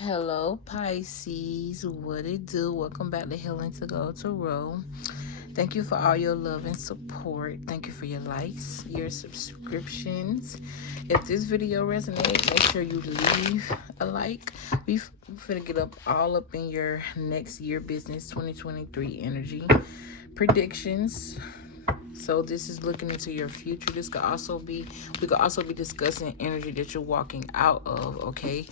Hello Pisces, what it do? Welcome back to Healingtogoldtarot. Thank you for all your love and support. Thank you for your likes, your subscriptions. If this video resonates, make sure you leave a like. We're finna get all up in your next year business 2023 energy predictions. So this is looking into your future. We could also be discussing energy that you're walking out of, okay?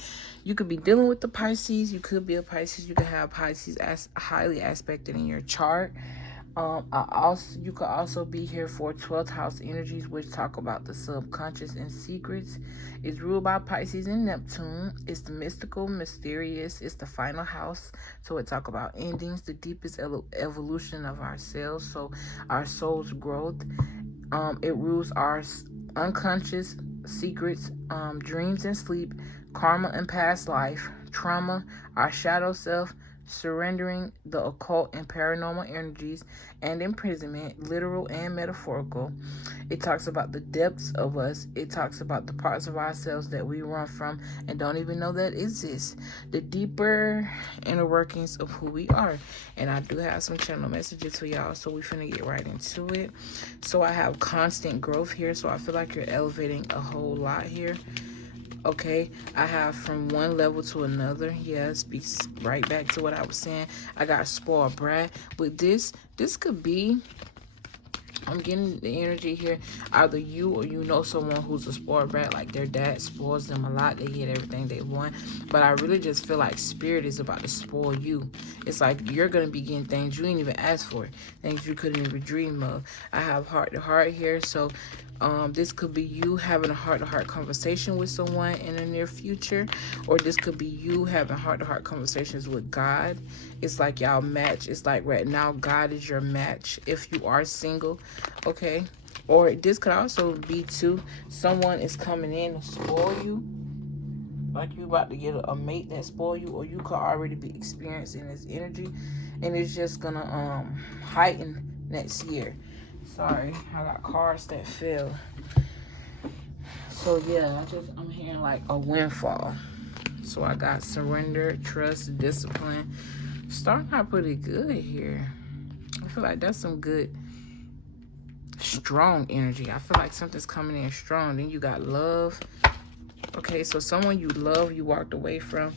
You could be dealing with the Pisces. You could be a Pisces. You could have Pisces as highly aspected in your chart. You could also be here for 12th house energies, which talk about the subconscious and secrets. It's ruled by Pisces and Neptune. It's the mystical, mysterious. It's the final house. So it talk about endings, the deepest evolution of ourselves. So our soul's growth. It rules our unconscious secrets, dreams and sleep, karma and past life, trauma, our shadow self, surrendering the occult and paranormal energies, and imprisonment, literal and metaphorical. It talks about the depths of us. It talks about the parts of ourselves that we run from and don't even know that exist. The deeper inner workings of who we are. And I do have some channel messages for y'all, so we finna get right into it. So I have constant growth here, so I feel like you're elevating a whole lot here. Okay, I have from one level to another. Yeah, speaks right back to what I was saying. I got spoiled brat. With this could be, I'm getting the energy here. Either you or you know someone who's a spoiled brat, like their dad spoils them a lot. They get everything they want. But I really just feel like spirit is about to spoil you. It's like you're going to be getting things you didn't even ask for, things you couldn't even dream of. I have heart to heart here. So this could be you having a heart-to-heart conversation with someone in the near future, or this could be you having heart-to-heart conversations with God. It's like y'all match. It's like right now God is your match if you are single, okay? Or this could also be too, someone is coming in to spoil you, like you about to get a mate that spoil you, or you could already be experiencing this energy, and it's just gonna heighten next year. Sorry, I got cards that fell. So yeah, I'm hearing like a windfall. So I got surrender, trust, discipline. Starting out pretty good here. I feel like that's some good, strong energy. I feel like something's coming in strong. Then you got love. Okay, so someone you love, you walked away from.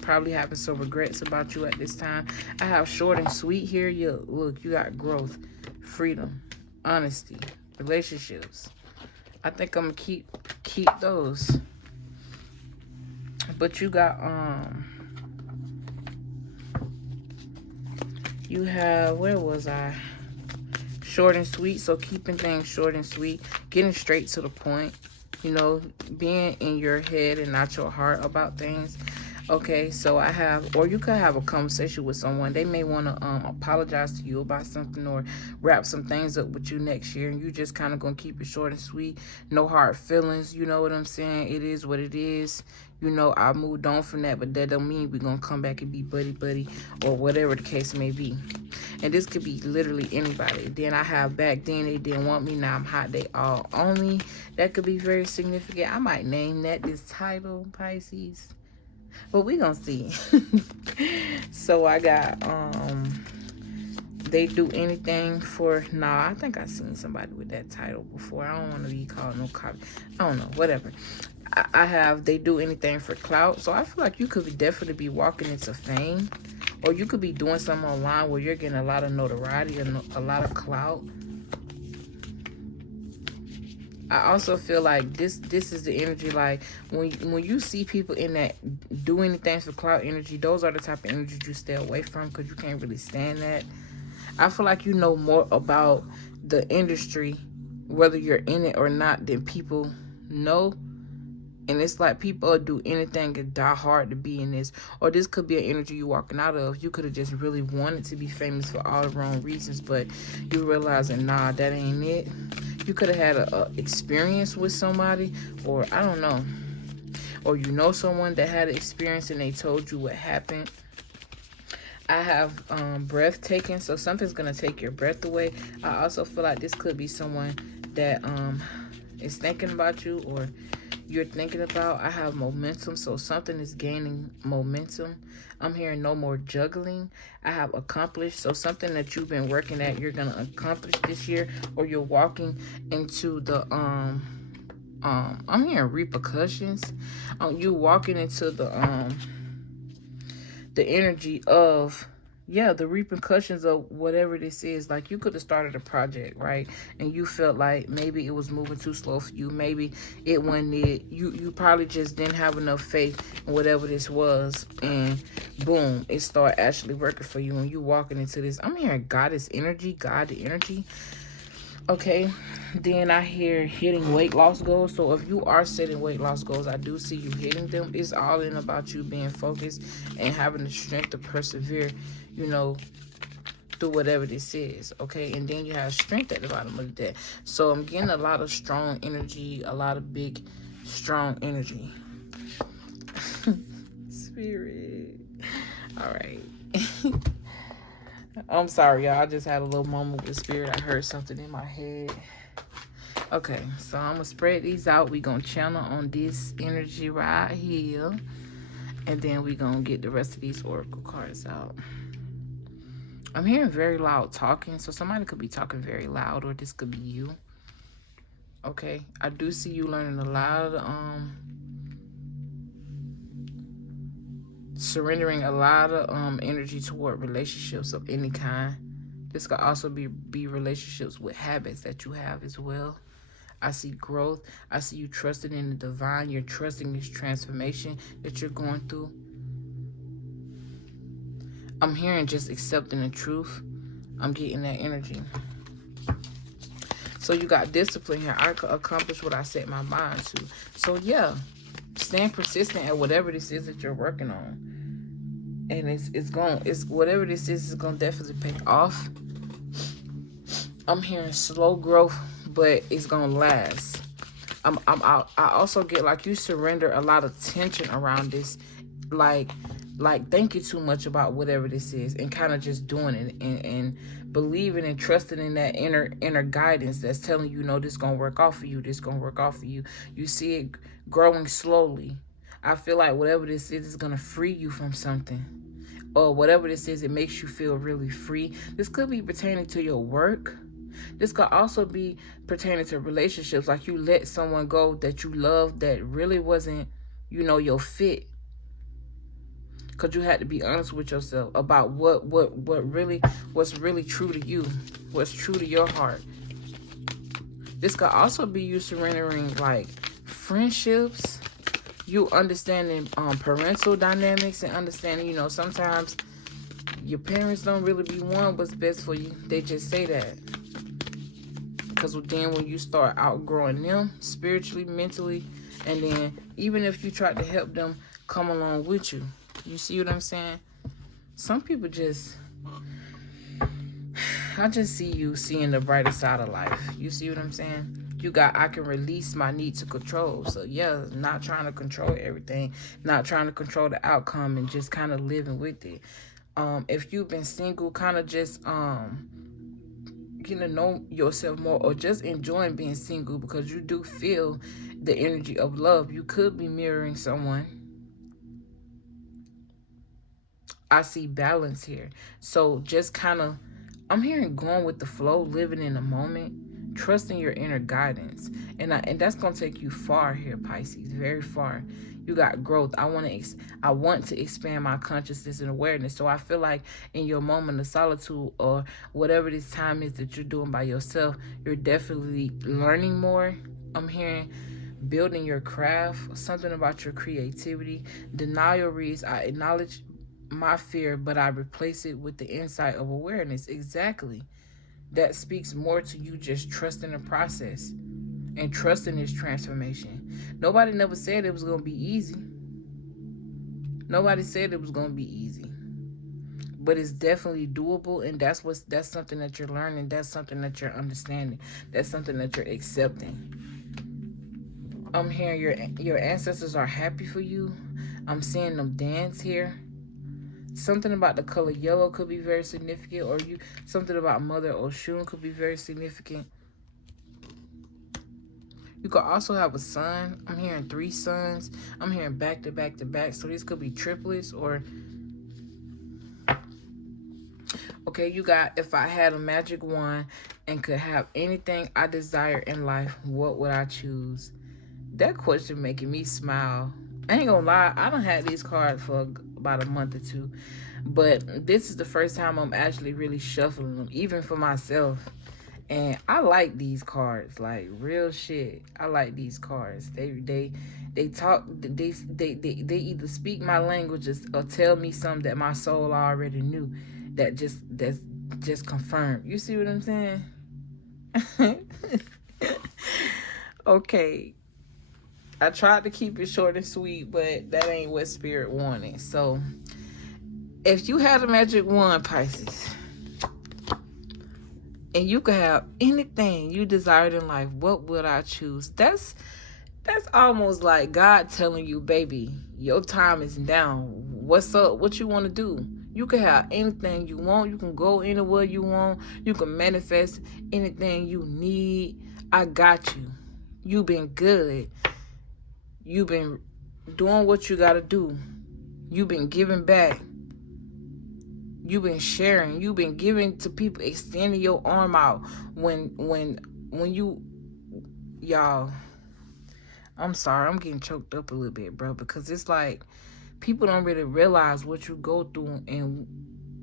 Probably having some regrets about you at this time. I have short and sweet here. You got growth, freedom, honesty, relationships. I think I'm gonna keep those. But you got you have, where was I? Short and sweet. So keeping things short and sweet, getting straight to the point. You know, being in your head and not your heart about things. Okay, so I have, or you could have a conversation with someone. They may want to apologize to you about something or wrap some things up with you next year, and you just kind of gonna keep it short and sweet. No hard feelings. You know what I'm saying? It is what it is. You know, I moved on from that, but that don't mean we're gonna come back and be buddy or whatever the case may be. And this could be literally anybody. Then I have back then they didn't want me, now I'm hot, they all on me. That could be very significant. I might name that this title, Pisces. But we gonna see. So I got they do anything for, I think I seen somebody with that title before. I don't want to be called no copy. I don't know, whatever. I have they do anything for clout. So I feel like you could definitely be walking into fame, or you could be doing something online where you're getting a lot of notoriety and a lot of clout. I also feel like this is the energy, like when you see people in that do anything for clout energy, those are the type of energy you stay away from, because you can't really stand that. I feel like you know more about the industry, whether you're in it or not, than people know. And it's like people do anything and die hard to be in this. Or this could be an energy you're walking out of. You could have just really wanted to be famous for all the wrong reasons, but you realizing, nah, that ain't it. You could have had a experience with somebody, or I don't know. Or you know someone that had an experience and they told you what happened. I have breathtaking, so something's going to take your breath away. I also feel like this could be someone that is thinking about you, or you're thinking about. I have momentum, so something is gaining momentum. I'm hearing no more juggling. I have accomplished, so something that you've been working at, you're gonna accomplish this year, or you're walking into the I'm hearing repercussions. You walking into the energy of, yeah, the repercussions of whatever this is. Like, you could have started a project, right? And you felt like maybe it was moving too slow for you. Maybe it wasn't it. You probably just didn't have enough faith in whatever this was. And boom, it started actually working for you. And you walking into this. I'm hearing goddess energy, God the energy. Okay, then I hear hitting weight loss goals. So if you are setting weight loss goals, I do see you hitting them. It's all in about you being focused and having the strength to persevere, you know, through whatever this is. Okay, and then you have strength at the bottom of that. So I'm getting a lot of strong energy, a lot of big, strong energy. Spirit. All right. I'm sorry, y'all. I just had a little moment with spirit. I heard something in my head. Okay, so I'm going to spread these out. We're going to channel on this energy right here. And then we're going to get the rest of these oracle cards out. I'm hearing very loud talking. So somebody could be talking very loud, or this could be you. Okay, I do see you learning a lot of surrendering a lot of energy toward relationships of any kind. This could also be relationships with habits that you have as well. I see growth. I see you trusting in the divine. You're trusting this transformation that you're going through. I'm hearing just accepting the truth. I'm getting that energy. So you got discipline here. I could accomplish what I set my mind to. So yeah, stand persistent at whatever this is that you're working on. And it's whatever this is gonna definitely pay off. I'm hearing slow growth, but it's gonna last. I also get like you surrender a lot of tension around this, like thinking too much about whatever this is, and kind of just doing it and believing and trusting in that inner guidance that's telling you, no, this gonna work out for you. This gonna work out for you. You see it growing slowly. I feel like whatever this is gonna free you from something. Or whatever this is, it makes you feel really free. This could be pertaining to your work. This could also be pertaining to relationships. Like you let someone go that you love that really wasn't, your fit. Because you had to be honest with yourself about what's really true to you. What's true to your heart. This could also be you surrendering like friendships. You understanding parental dynamics and understanding, sometimes your parents don't really be one what's best for you. They just say that. Because then when you start outgrowing them spiritually, mentally, and then even if you try to help them come along with you. You see what I'm saying? Some people I just see you seeing the brighter side of life. You see what I'm saying? You got, I can release my need to control. So yeah, not trying to control everything, not trying to control the outcome, and just kind of living with it. If you've been single, kind of just getting to know yourself more, or just enjoying being single because you do feel the energy of love. You could be mirroring someone. I see balance here. So just kind of, I'm hearing going with the flow, living in the moment, trusting your inner guidance. And that's going to take you far here, Pisces, very far. You got growth. I want to expand my consciousness and awareness. So I feel like in your moment of solitude, or whatever this time is that you're doing by yourself, you're definitely learning more. I'm hearing building your craft, something about your creativity. Denial reads, I acknowledge my fear, but I replace it with the insight of awareness. Exactly. That speaks more to you just trusting the process and trusting this transformation. Nobody never said it was going to be easy. Nobody said it was going to be easy. But it's definitely doable, and that's something that you're learning. That's something that you're understanding. That's something that you're accepting. I'm hearing your ancestors are happy for you. I'm seeing them dance here. Something about the color yellow could be very significant, or something about Mother Oshun could be very significant. You could also have a son. I'm hearing 3 sons. I'm hearing back to back to back. So this could be triplets or... Okay, you got, if I had a magic wand and could have anything I desire in life, what would I choose? That question making me smile. I ain't gonna lie, I done had these cards for about a month or 2. But this is the first time I'm actually really shuffling them, even for myself. And I like these cards, like real shit. I like these cards. They talk. They either speak my languages or tell me something that my soul already knew. That's just confirmed. You see what I'm saying? Okay. I tried to keep it short and sweet, but that ain't what Spirit wanted. So, if you had a magic wand, Pisces, and you could have anything you desired in life, what would I choose? That's almost like God telling you, baby, your time is down. What's up? What you want to do? You can have anything you want. You can go anywhere you want. You can manifest anything you need. I got you. You've been good. You've been doing what you got to do. You've been giving back. You've been sharing. You've been giving to people, extending your arm out. When you, y'all, I'm sorry, I'm getting choked up a little bit, bro, because it's like people don't really realize what you go through, and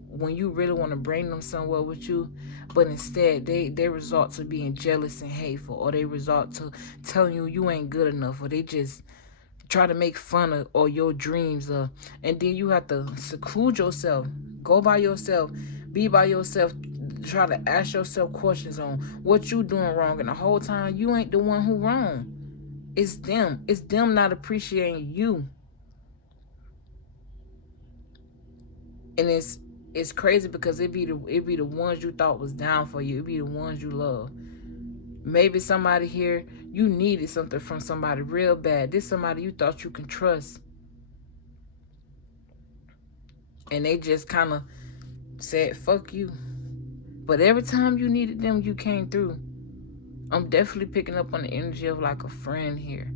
when you really want to bring them somewhere with you, but instead they resort to being jealous and hateful, or they resort to telling you ain't good enough, or they just try to make fun of or your dreams, and then you have to seclude yourself, go by yourself, be by yourself, try to ask yourself questions on what you doing wrong, and the whole time you ain't the one who wrong. It's them. It's them not appreciating you. And it's crazy because it be the ones you thought was down for you. It be the ones you love. Maybe somebody here, you needed something from somebody real bad. This somebody you thought you can trust. And they just kind of said, fuck you. But every time you needed them, you came through. I'm definitely picking up on the energy of like a friend here.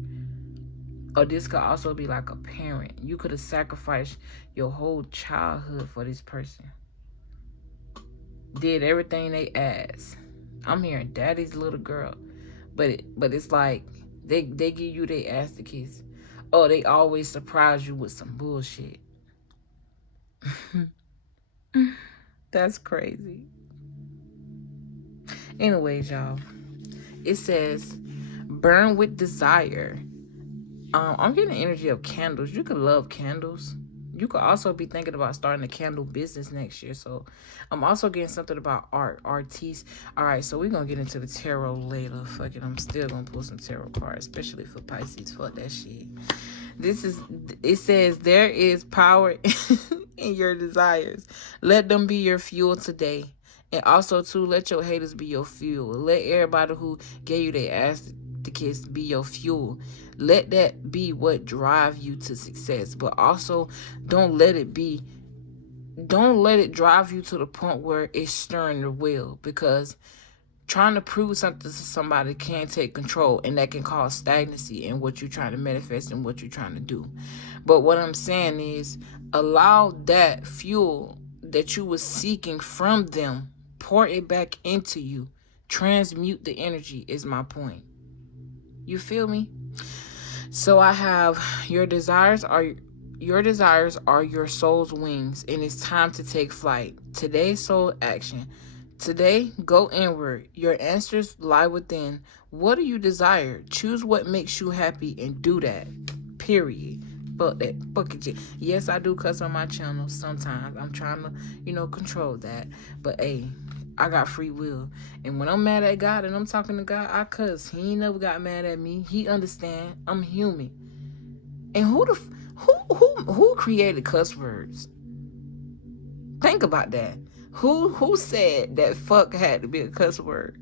Or this could also be like a parent. You could have sacrificed your whole childhood for this person. Did everything they asked. I'm hearing daddy's little girl. But it's like they give you their ass to kiss. Or they always surprise you with some bullshit. That's crazy. Anyways, y'all. It says, burn with desire. I'm getting the energy of candles. You could love candles. You could also be thinking about starting a candle business next year. So I'm also getting something about artists. All right, so we're going to get into the tarot later. Fuck it, I'm still going to pull some tarot cards, especially for Pisces. Fuck that shit. It says, there is power in your desires. Let them be your fuel today. And also, too, let your haters be your fuel. Let everybody who gave you their ass to kiss be your fuel. Let that be what drive you to success. But also, don't let it drive you to the point where it's stirring the wheel. Because trying to prove something to somebody can take control, and that can cause stagnancy in what you're trying to manifest and what you're trying to do. But what I'm saying is, allow that fuel that you were seeking from them, pour it back into you. Transmute the energy is my point. You feel me? So I have, your desires are your soul's wings, and it's time to take flight. Today's soul action. Today, go inward. Your answers lie within. What do you desire? Choose what makes you happy and do that. Period. Fuck that. Fuck it. Yes, I do cuss on my channel sometimes. I'm trying to, control that. But hey, I got free will. And when I'm mad at God and I'm talking to God, I cuss. He ain't never got mad at me. He understand. I'm human. And who created cuss words? Think about that. Who said that fuck had to be a cuss word?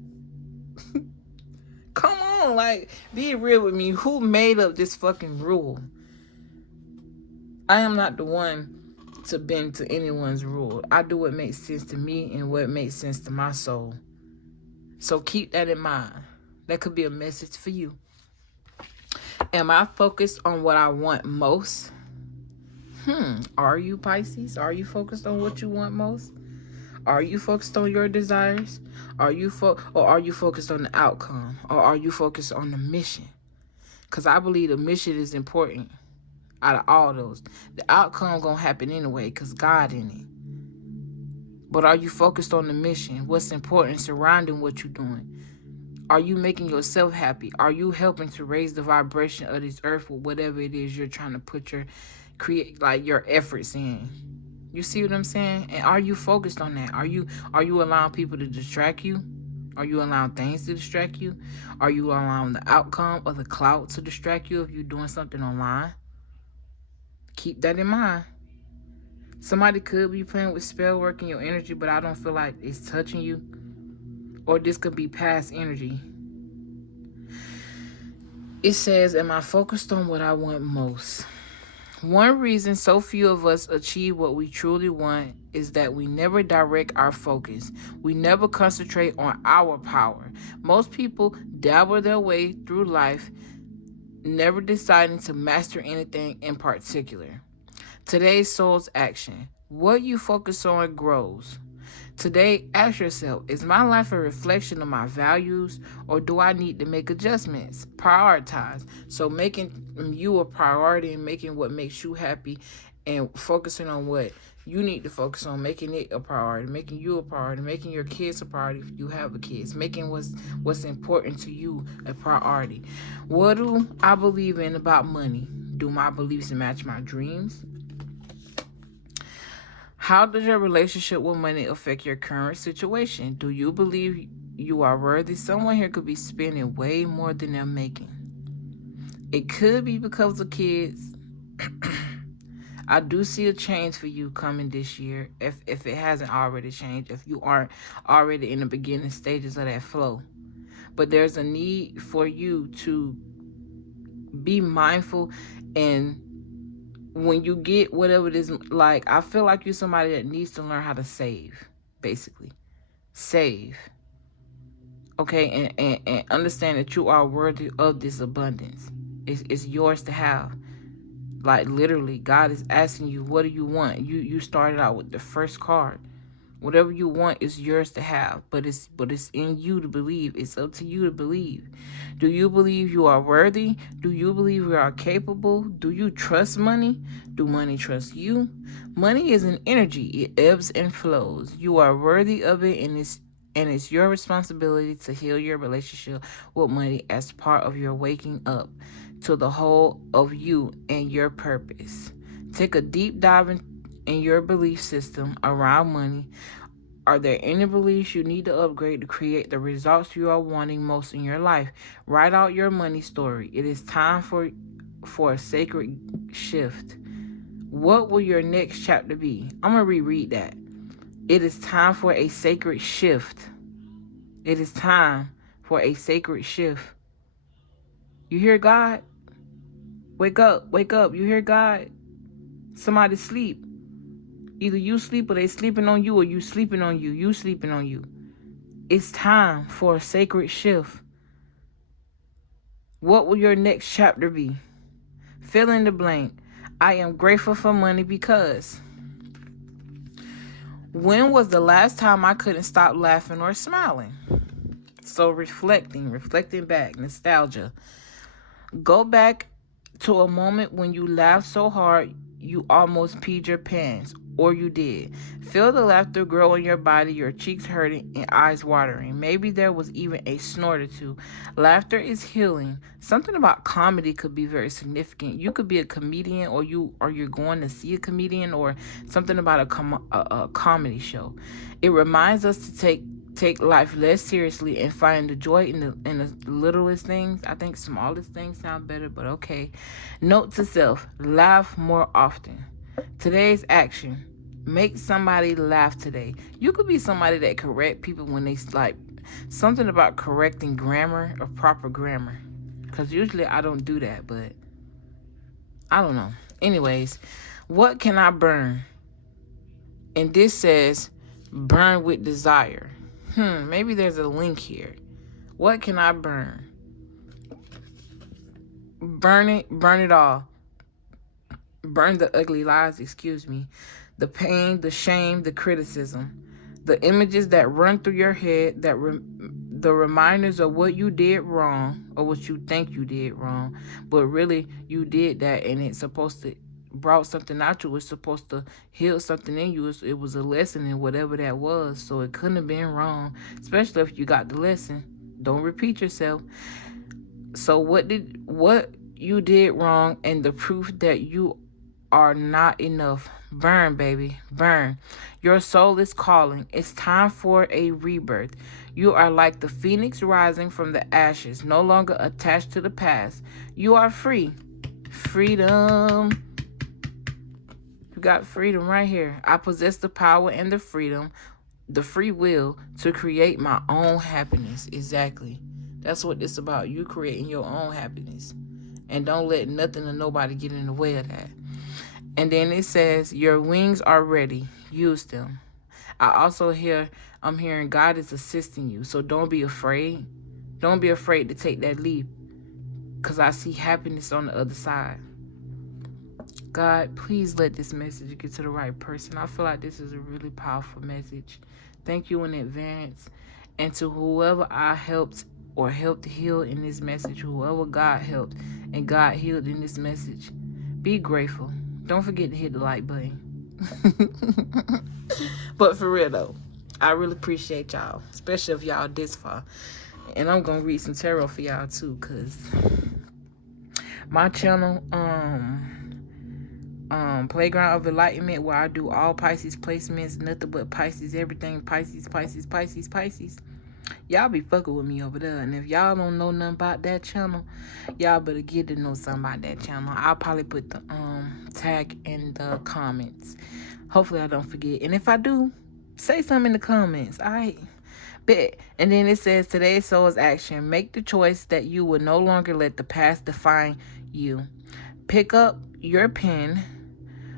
Come on, like, be real with me. Who made up this fucking rule? I am not the one to bend to anyone's rule. I do what makes sense to me and what makes sense to my soul. So keep that in mind. That could be a message for you. Am I focused on what I want most? Are you, Pisces? Are you focused on what you want most? Are you focused on your desires? Or are you focused on the outcome? Or are you focused on the mission? Because I believe the mission is important out of all those. The outcome gonna happen anyway because God in it. But are you focused on the mission? What's important surrounding what you're doing? Are you making yourself happy? Are you helping to raise the vibration of this earth with whatever it is you're trying to put your efforts in? You see what I'm saying? And are you focused on that? Are you allowing people to distract you? Are you allowing things to distract you? Are you allowing the outcome or the clout to distract you if you're doing something online? Keep that in mind. Somebody could be playing with spell work in your energy, but I don't feel like it's touching you. Or this could be past energy. It says, am I focused on what I want most? One reason so few of us achieve what we truly want is that we never direct our focus. We never concentrate on our power. Most people dabble their way through life, never deciding to master anything in particular. Today's soul's action. What you focus on grows. Today, ask yourself, is my life a reflection of my values, or do I need to make adjustments? Prioritize. So making you a priority and making what makes you happy and focusing on what you need to focus on, making it a priority, making you a priority, making your kids a priority if you have a kids, making what's important to you a priority. What do I believe in about money? Do my beliefs match my dreams? How does your relationship with money affect your current situation? Do you believe you are worthy? Someone here could be spending way more than they're making. It could be because of kids. I do see a change for you coming this year, if it hasn't already changed, if you aren't already in the beginning stages of that flow. But there's a need for you to be mindful, and when you get whatever it is, like, I feel like you're somebody that needs to learn how to save, basically. Save. Okay, and understand that you are worthy of this abundance. It's yours to have. Like, literally, God is asking you, what do you want? You started out with the first card. Whatever you want is yours to have, but it's in you to believe. It's up to you to believe. Do you believe you are worthy? Do you believe you are capable? Do you trust money? Do money trust you? Money is an energy. It ebbs and flows. You are worthy of it, and it's your responsibility to heal your relationship with money as part of your waking up to the whole of you and your purpose. Take a deep dive in your belief system around money. Are there any beliefs you need to upgrade to create the results you are wanting most in your life? Write out your money story. It is time for a sacred shift. What will your next chapter be? I'm going to reread that. It is time for a sacred shift. It is time for a sacred shift. You hear God? Wake up, wake up. You hear God? Somebody sleep. Either you sleep or they sleeping on you, or you sleeping on you. You sleeping on you. It's time for a sacred shift. What will your next chapter be? Fill in the blank. I am grateful for money because. When was the last time I couldn't stop laughing or smiling? So reflecting back, nostalgia. Go back to a moment when you laughed so hard you almost peed your pants, or you did. Feel the laughter grow in your body, your cheeks hurting and eyes watering. Maybe there was even a snort or two. Laughter is healing. Something about comedy could be very significant. You could be a comedian, or you're going to see a comedian, or something about a comedy show. It reminds us to take life less seriously and find the joy in the littlest things. I think smallest things sound better, but okay. Note to self, laugh more often. Today's action, make somebody laugh today. You could be somebody that correct people when they something about correcting grammar or proper grammar. Because usually I don't do that, but I don't know. Anyways, what can I burn? And this says, burn with desire. Maybe there's a link here. What can I burn? Burn it. Burn it all. Burn the ugly lies, excuse me. The pain, the shame, the criticism. The images that run through your head, the reminders of what you did wrong or what you think you did wrong, but really you did that and it's supposed to brought something out you. It's supposed to heal something in you. It was a lesson in whatever that was, so it couldn't have been wrong, especially if you got the lesson. Don't repeat yourself. So what you did wrong and the proof that you are not enough. Burn, baby, burn. Your soul is calling. It's time for a rebirth. You are like the phoenix rising from the ashes, no longer attached to the past. You are free. Freedom. You got freedom right here. I possess the power and the freedom, the free will to create my own happiness. Exactly. That's what it's about. You creating your own happiness. And don't let nothing or nobody get in the way of that. And then it says, your wings are ready. Use them. I'm hearing God is assisting you. So don't be afraid. Don't be afraid to take that leap. Because I see happiness on the other side. God, please let this message get to the right person. I feel like this is a really powerful message. Thank you in advance. And to whoever I helped or helped heal in this message, whoever God helped and God healed in this message, be grateful. Don't forget to hit the like button. But for real though, I really appreciate y'all, especially if y'all this far. And I'm gonna read some tarot for y'all too, cause my channel, Playground of Enlightenment, where I do all Pisces placements, nothing but Pisces, everything Pisces, Pisces, Pisces, Pisces. Y'all be fucking with me over there. And if y'all don't know nothing about that channel, y'all better get to know something about that channel. I'll probably put the tag in the comments. Hopefully I don't forget. And if I do, say something in the comments. Alright. Bet. And then it says, today's soul's action. Make the choice that you will no longer let the past define you. Pick up your pen.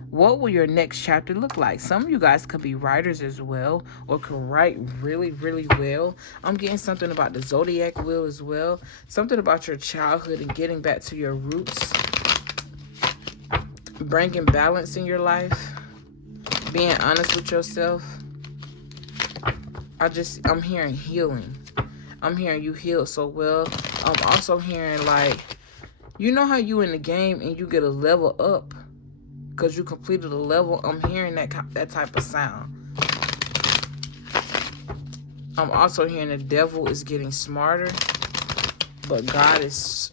What will your next chapter look like? Some of you guys could be writers as well, or could write really, really well. I'm getting something about the zodiac wheel as well. Something about your childhood and getting back to your roots. Bringing balance in your life. Being honest with yourself. I'm hearing healing. I'm hearing you heal so well. I'm also hearing like, you know how you in the game and you get a level up because you completed a level. I'm hearing that type of sound. I'm also hearing the devil is getting smarter, but God is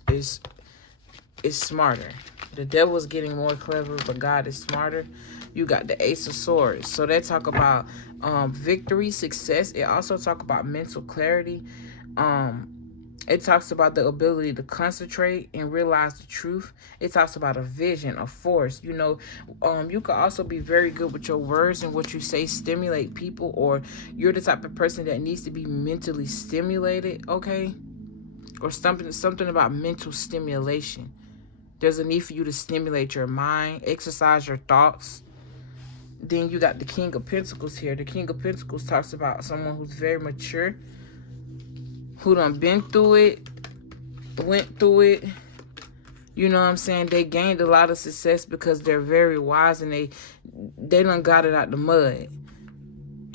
smarter. The devil is getting more clever, but God is smarter. You got the Ace of Swords. So they talk about victory, success. It also talk about mental clarity. It talks about the ability to concentrate and realize the truth. It talks about a vision, a force. You know, you could also be very good with your words and what you say, stimulate people, or you're the type of person that needs to be mentally stimulated, okay? Or something about mental stimulation. There's a need for you to stimulate your mind, exercise your thoughts. Then you got the King of Pentacles here. The King of Pentacles talks about someone who's very mature, who done been through it, went through it. You know what I'm saying? They gained a lot of success because they're very wise and they done got it out the mud.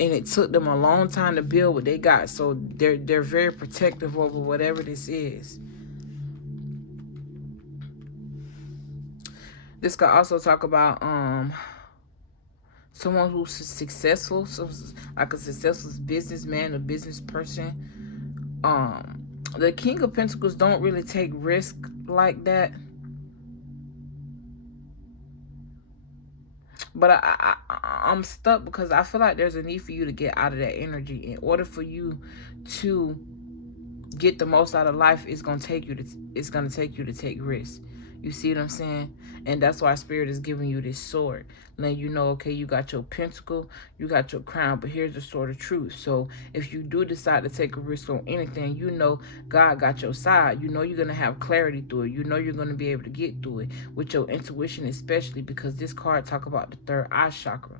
And it took them a long time to build what they got. So they're very protective over whatever this is. This could also talk about someone who's successful, so like a successful businessman, a business person. The King of Pentacles don't really take risk like that. But I'm stuck because I feel like there's a need for you to get out of that energy. In order for you to get the most out of life, it's gonna take you to take risks. You see what I'm saying? And that's why Spirit is giving you this sword. Letting you know, okay, you got your pentacle, you got your crown, but here's the sword of truth. So if you do decide to take a risk on anything, you know God got your side. You know you're going to have clarity through it. You know you're going to be able to get through it with your intuition, especially because this card talk about the third eye chakra.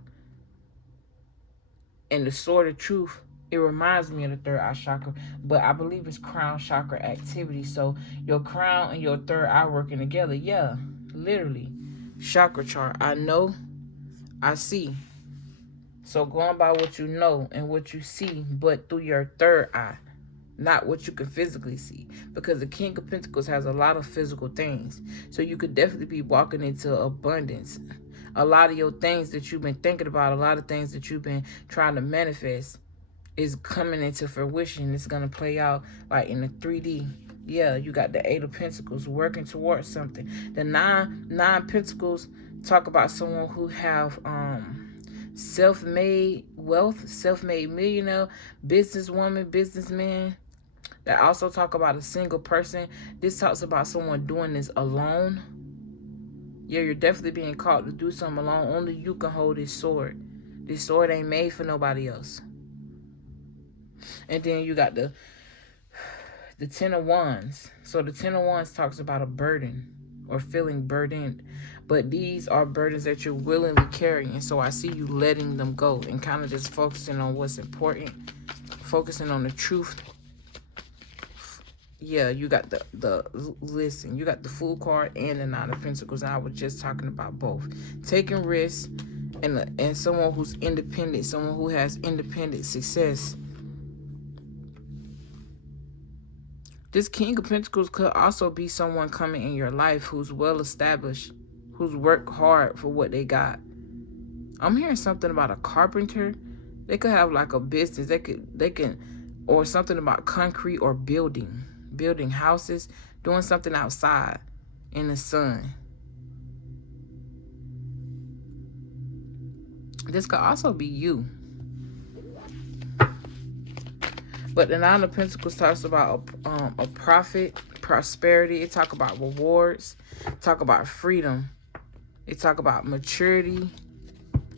And the sword of truth It reminds me of the third eye chakra, but I believe it's crown chakra activity. So your crown and your third eye working together. Yeah, literally. Chakra chart. I know, I see. So going by what you know and what you see, but through your third eye, not what you can physically see. Because the King of Pentacles has a lot of physical things. So you could definitely be walking into abundance. A lot of your things that you've been thinking about, a lot of things that you've been trying to manifest is coming into fruition. It's going to play out like in the 3D. Yeah, you got the Eight of Pentacles working towards something. The nine Pentacles talk about someone who have self-made wealth, self-made millionaire, businesswoman, businessman. That also talk about a single person. This talks about someone doing this alone. Yeah, you're definitely being called to do something alone. Only you can hold this sword. This sword ain't made for nobody else. And then you got the Ten of Wands. So the Ten of Wands talks about a burden or feeling burdened. But these are burdens that you're willingly carrying. So I see you letting them go and kind of just focusing on what's important. Focusing on the truth. Yeah, you got the listen, you got the Fool card and the Nine of Pentacles. And I was just talking about both. Taking risks and someone who's independent, someone who has independent success. This King of Pentacles could also be someone coming in your life who's well established, who's worked hard for what they got. I'm hearing something about a carpenter. They could have like a business. They can, or something about concrete or building houses, doing something outside in the sun. This could also be you. But the Nine of Pentacles talks about a profit, prosperity. It talk about rewards. It talk about freedom. It talk about maturity,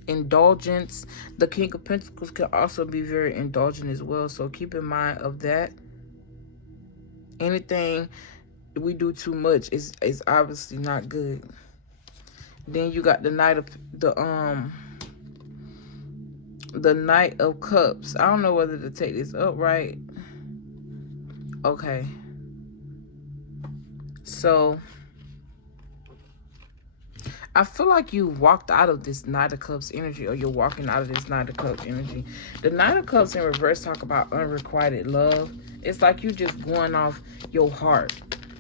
indulgence. The King of Pentacles can also be very indulgent as well. So keep in mind of that. Anything we do too much is obviously not good. Then you got the Knight of Cups. I don't know whether to take this up right. Okay. So I feel like you walked out of this Knight of Cups energy, or you're walking out of this Knight of Cups energy. The Knight of Cups in reverse talk about unrequited love. It's like you just going off your heart.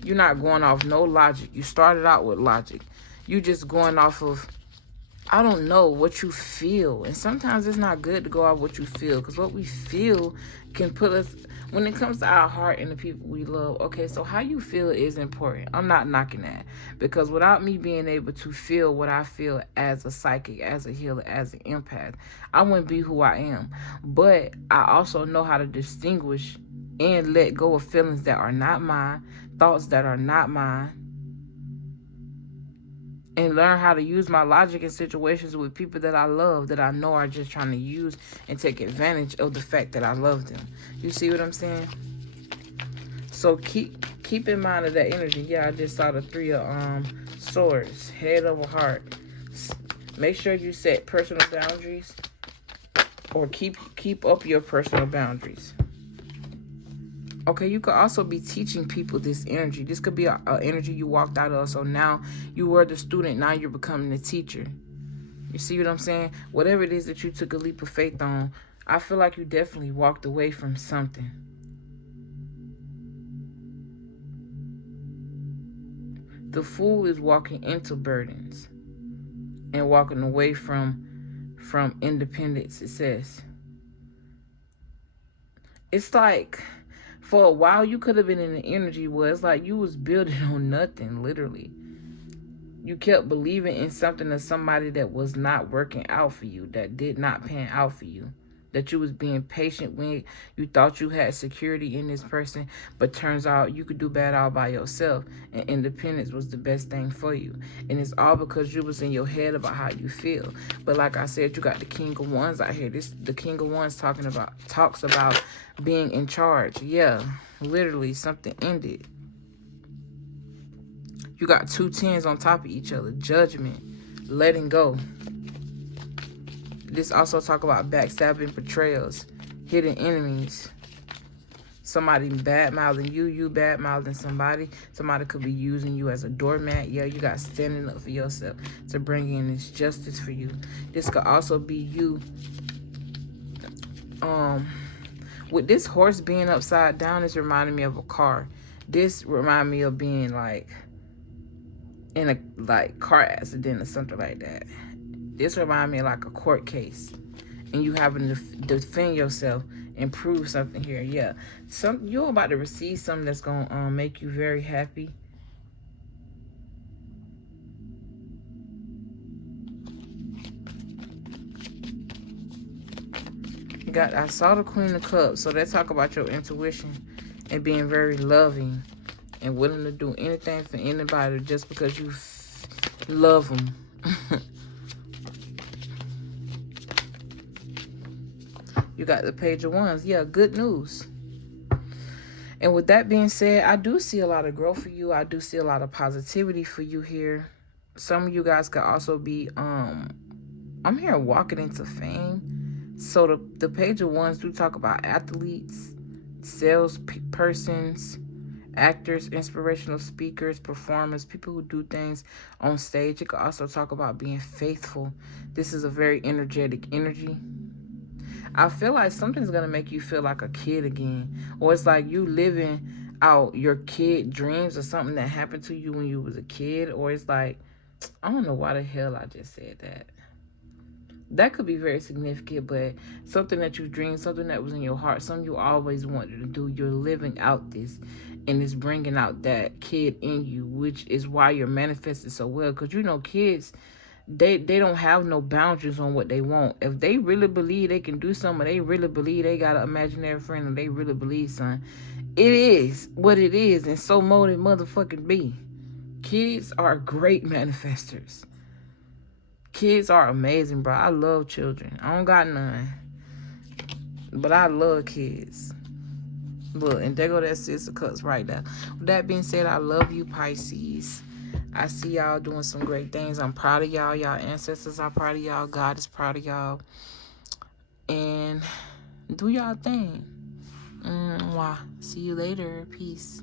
You're not going off no logic. You started out with logic. You just going off of, I don't know, what you feel. And sometimes it's not good to go off what you feel, because what we feel can put us, when it comes to our heart and the people we love, okay, so how you feel is important. I'm not knocking that, because without me being able to feel what I feel as a psychic, as a healer, as an empath, I wouldn't be who I am. But I also know how to distinguish and let go of feelings that are not mine, thoughts that are not mine, and learn how to use my logic in situations with people that I love, that I know are just trying to use and take advantage of the fact that I love them. You see what I'm saying? So keep in mind of that energy. Yeah, I just saw the Three of Swords, head over heart. Make sure you set personal boundaries, or keep up your personal boundaries. Okay, you could also be teaching people this energy. This could be an energy you walked out of. So now you were the student. Now you're becoming the teacher. You see what I'm saying? Whatever it is that you took a leap of faith on, I feel like you definitely walked away from something. The Fool is walking into burdens and walking away from independent success. It's like, for a while, you could have been in the energy where it's like you was building on nothing, literally. You kept believing in something or somebody that was not working out for you, that did not pan out for you, that you was being patient with. You thought you had security in this person, but turns out you could do bad all by yourself, and independence was the best thing for you. And it's all because you was in your head about how you feel. But like I said, you got the King of Wands out here. The King of Wands talks about being in charge. Yeah, literally something ended. You got two tens on top of each other. Judgment, letting go. This also talk about backstabbing, betrayals, hidden enemies. Somebody bad-mouthing you, you bad-mouthing somebody. Somebody could be using you as a doormat. Yeah, you got standing up for yourself to bring in this justice for you. This could also be you. With this horse being upside down, it's reminding me of a car. This remind me of being like in a car accident or something like that. This remind me of like a court case, and you having to defend yourself and prove something here. Yeah, you're about to receive something that's gonna make you very happy. I saw the Queen of Cups, so they talk about your intuition and being very loving and willing to do anything for anybody just because you love them. You got the Page of Wands. Yeah, good news. And with that being said, I do see a lot of growth for you. I do see a lot of positivity for you here. Some of you guys could also be, I'm here walking into fame. So the Page of Wands do talk about athletes, sales persons, actors, inspirational speakers, performers, people who do things on stage. It could also talk about being faithful. This is a very energetic energy. I feel like something's going to make you feel like a kid again. Or it's like you living out your kid dreams or something that happened to you when you was a kid. Or it's like, I don't know why the hell I just said that. That could be very significant, but something that you dreamed, something that was in your heart, something you always wanted to do, you're living out this, and it's bringing out that kid in you, which is why you're manifesting so well. Because, you know, kids, they don't have no boundaries on what they want. If they really believe they can do something, they really believe they got an imaginary friend, and they really believe something, it is what it is, and so more than motherfucking be. Kids are great manifestors. Kids are amazing, bro. I love children. I don't got none, but I love kids. Look, and there go that Six of Cups right there. With that being said, I love you, Pisces. I see y'all doing some great things. I'm proud of y'all. Y'all ancestors are proud of y'all. God is proud of y'all. And do y'all thing. See you later. Peace.